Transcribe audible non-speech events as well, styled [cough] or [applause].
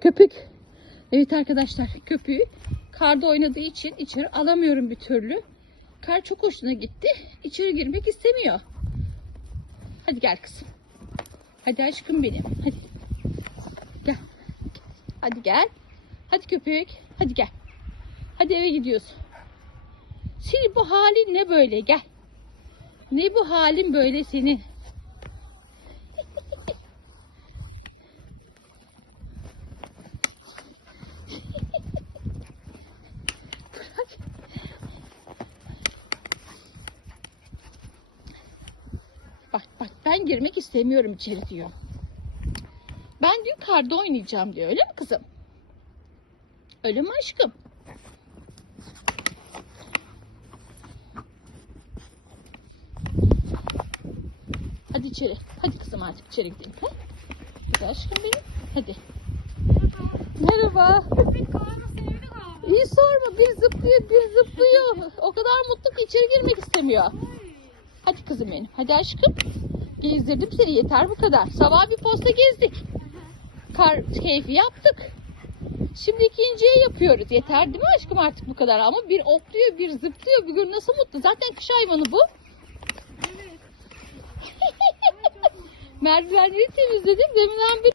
Köpük. Evet arkadaşlar köpüğü karda oynadığı için içeri alamıyorum bir türlü. Kar çok hoşuna gitti. İçeri girmek istemiyor. Hadi gel kızım. Hadi aşkım benim. Hadi. Gel. Hadi gel. Hadi köpük. Hadi gel. Hadi eve gidiyoruz. Senin bu halin ne böyle? Gel. Ne bu halin böyle senin? Bak bak ben girmek istemiyorum içeri diyor. Ben diyor karda oynayacağım diyor. Öyle mi kızım? Öyle mi aşkım? Hadi içeri. Hadi kızım artık içeri gidelim. Ha? Hadi aşkım benim. Hadi. Merhaba. Galiba. İyi sorma. Bir zıplıyor, bir zıplıyor. O kadar mutlu ki içeri girmek istemiyor. Hadi kızım benim. Hadi aşkım. Gezdirdim seni. Yeter bu kadar. Sabah bir posta gezdik. Kar keyfi yaptık. Şimdi ikinciye yapıyoruz. Yeter değil mi aşkım artık bu kadar? Ama bir opluyor, bir zıplıyor. Bir gün nasıl mutlu. Zaten kış hayvanı bu. Evet. [laughs] Merdivenleri temizledik. Deminden bir